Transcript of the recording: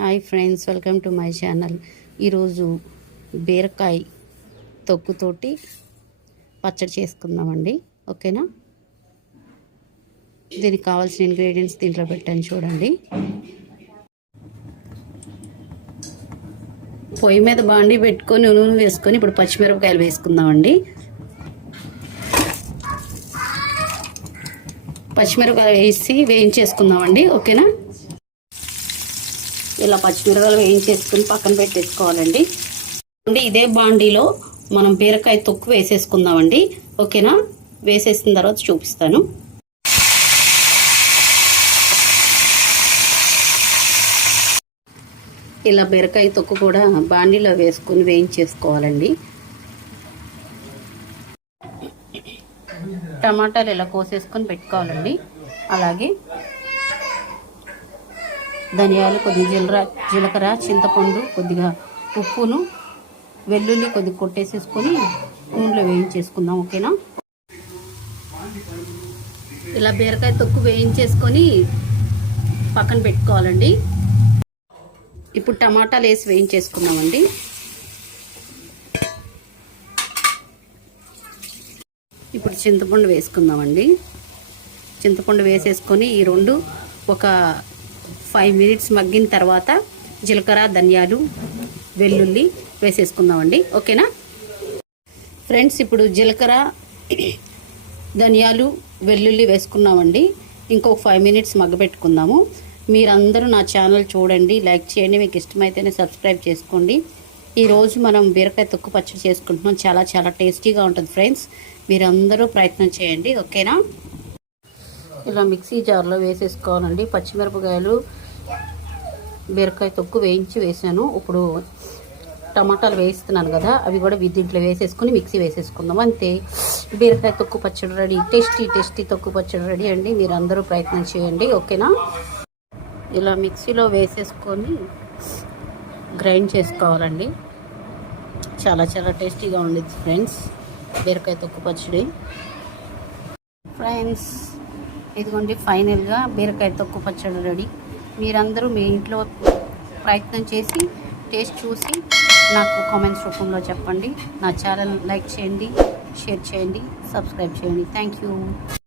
Hi friends, welcome to my channel. ఈరోజు బీరకాయ తొక్కుతోటి పచ్చడి చేసుకుందామండి. ఓకేనా? దీనికి కావాల్సిన ఇంగ్రీడియంట్స్ దీంట్లో పెట్టాను చూడండి. పొయ్యి మీద బాండి పెట్టుకొని నూనె వేసుకొని ఇప్పుడు పచ్చిమిరపకాయలు వేసుకుందామండి. పచ్చిమిరపకాయలు వేసి వేయించేసుకుందామండి. ఓకేనా? ఇలా పచ్చిమిరపకాయలు వేయించేసుకుని పక్కన పెట్టేసుకోవాలండి. ఇదే బాండీలో మనం బీరకాయ తొక్కు వేసేసుకుందామండి. ఓకేనా? వేసేసిన తర్వాత చూపిస్తాను. ఇలా బీరకాయ తొక్కు కూడా బాండీలో వేసుకొని వేయించేసుకోవాలండి. టమాటాలు ఇలా కోసేసుకొని పెట్టుకోవాలండి. అలాగే ధనియాలు, కొద్దిగా జీలకర్ర, చింతపండు, కొద్దిగా ఉప్పును, వెల్లుల్లి కొద్దిగా కొట్టేసేసుకొని నూనెలో వేయించేసుకుందాం. ఓకేనా? ఇలా బీరకాయ తొక్కు వేయించేసుకొని పక్కన పెట్టుకోవాలండి. ఇప్పుడు టమాటాలు వేసి వేయించేసుకుందామండి. ఇప్పుడు చింతపండు వేసుకుందామండి. చింతపండు వేసేసుకొని ఈ రెండు ఒక 5 మినిట్స్ మగ్గిన తర్వాత జీలకర్ర, ధనియాలు, వెల్లుల్లి వేసేసుకుందామండి. ఓకేనా ఫ్రెండ్స్? ఇప్పుడు జీలకర్ర, ధనియాలు, వెల్లుల్లి వేసుకున్నామండి. ఇంకొక 5 మినిట్స్ మగ్గబెట్టుకుందాము. మీరందరూ నా ఛానల్ చూడండి, లైక్ చేయండి, మీకు ఇష్టమైతేనే సబ్స్క్రైబ్ చేసుకోండి. ఈరోజు మనం బీరకాయ తొక్కు పచ్చడి చేసుకుంటున్నాం. చాలా చాలా టేస్టీగా ఉంటుంది ఫ్రెండ్స్. మీరందరూ ప్రయత్నం చేయండి. ఓకేనా? ఇలా మిక్సీ జార్లో వేసేసుకోవాలండి. పచ్చిమిరపకాయలు, బీరకాయ తొక్కు వేయించి వేసాను. ఇప్పుడు టమాటాలు వేయిస్తున్నాను కదా, అవి కూడా దీంట్లో వేసేసుకుని మిక్సీ వేసేసుకుందాం. అంతే, బీరకాయ తొక్కు పచ్చడి రెడీ. టేస్టీ తొక్కు పచ్చడి రెడీ అండి. మీరు అందరూ ప్రయత్నం చేయండి. ఓకేనా? ఇలా మిక్సీలో వేసేసుకొని గ్రైండ్ చేసుకోవాలండి. చాలా చాలా టేస్టీగా ఉండేది ఫ్రెండ్స్ బీరకాయ తొక్కు పచ్చడి. ఫ్రెండ్స్, ఇదిగోండి ఫైనల్గా బీరకాయ తొక్కు పచ్చడి రెడీ. మీరందరూ మీ ఇంట్లో ప్రయత్నం చేసి టేస్ట్ చూసి నాకు కామెంట్స్ రూపంలో చెప్పండి. నా ఛానల్ లైక్ చేయండి, షేర్ చేయండి, సబ్స్క్రైబ్ చేయండి. Thank you.